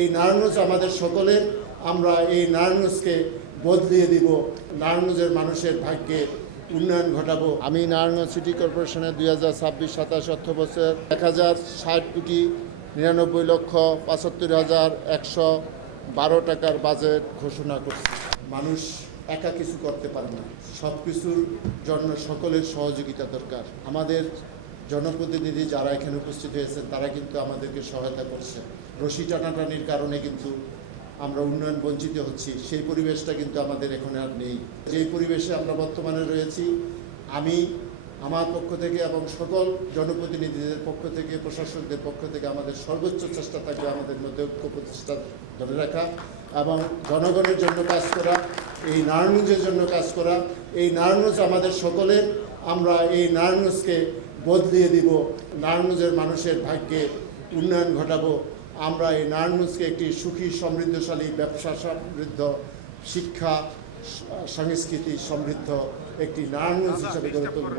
এই নারায়ণগঞ্জ আমাদের সকলের, আমরা এই নারায়ণগঞ্জকে বদলিয়ে দিব, নারায়ণগঞ্জের মানুষের ভাগ্যে উন্নয়ন ঘটাবো। আমি নারায়ণগঞ্জ সিটি কর্পোরেশনের 2026-27 অর্থবছর 1060,99,75,112 টাকার বাজেট ঘোষণা করছি। মানুষ একা কিছু করতে পারে না, সব কিছুর জন্য সকলের সহযোগিতা দরকার। আমাদের জনপ্রতিনিধি যারা এখানে উপস্থিত হয়েছেন তারা কিন্তু আমাদেরকে সহায়তা করছে। রশি টানাটানির কারণে কিন্তু আমরা উন্নয়ন বঞ্চিত হচ্ছি, সেই পরিবেশটা কিন্তু আমাদের এখন আর নেই। যেই পরিবেশে আমরা বর্তমানে রয়েছি, আমি আমার পক্ষ থেকে এবং সকল জনপ্রতিনিধিদের পক্ষ থেকে, প্রশাসকদের পক্ষ থেকে আমাদের সর্বোচ্চ চেষ্টা থাকবে আমাদের মধ্যে ঐক্য প্রতিষ্ঠা ধরে রাখা এবং জনগণের জন্য কাজ করা, এই নারায়ণগঞ্জের জন্য কাজ করা। এই নারায়ণগঞ্জ আমাদের সকলের, আমরা এই নারায়ণগঞ্জকে বদলিয়ে দিব, নারায়ণগঞ্জের মানুষের ভাগ্যে উন্নয়ন ঘটাবো। আমরা এই নারায়ণগঞ্জকে একটি সুখী সমৃদ্ধশালী, ব্যবসা সমৃদ্ধ, শিক্ষা সংস্কৃতি সমৃদ্ধ একটি নারায়ণগঞ্জ হিসাবে গড়ে তুলব।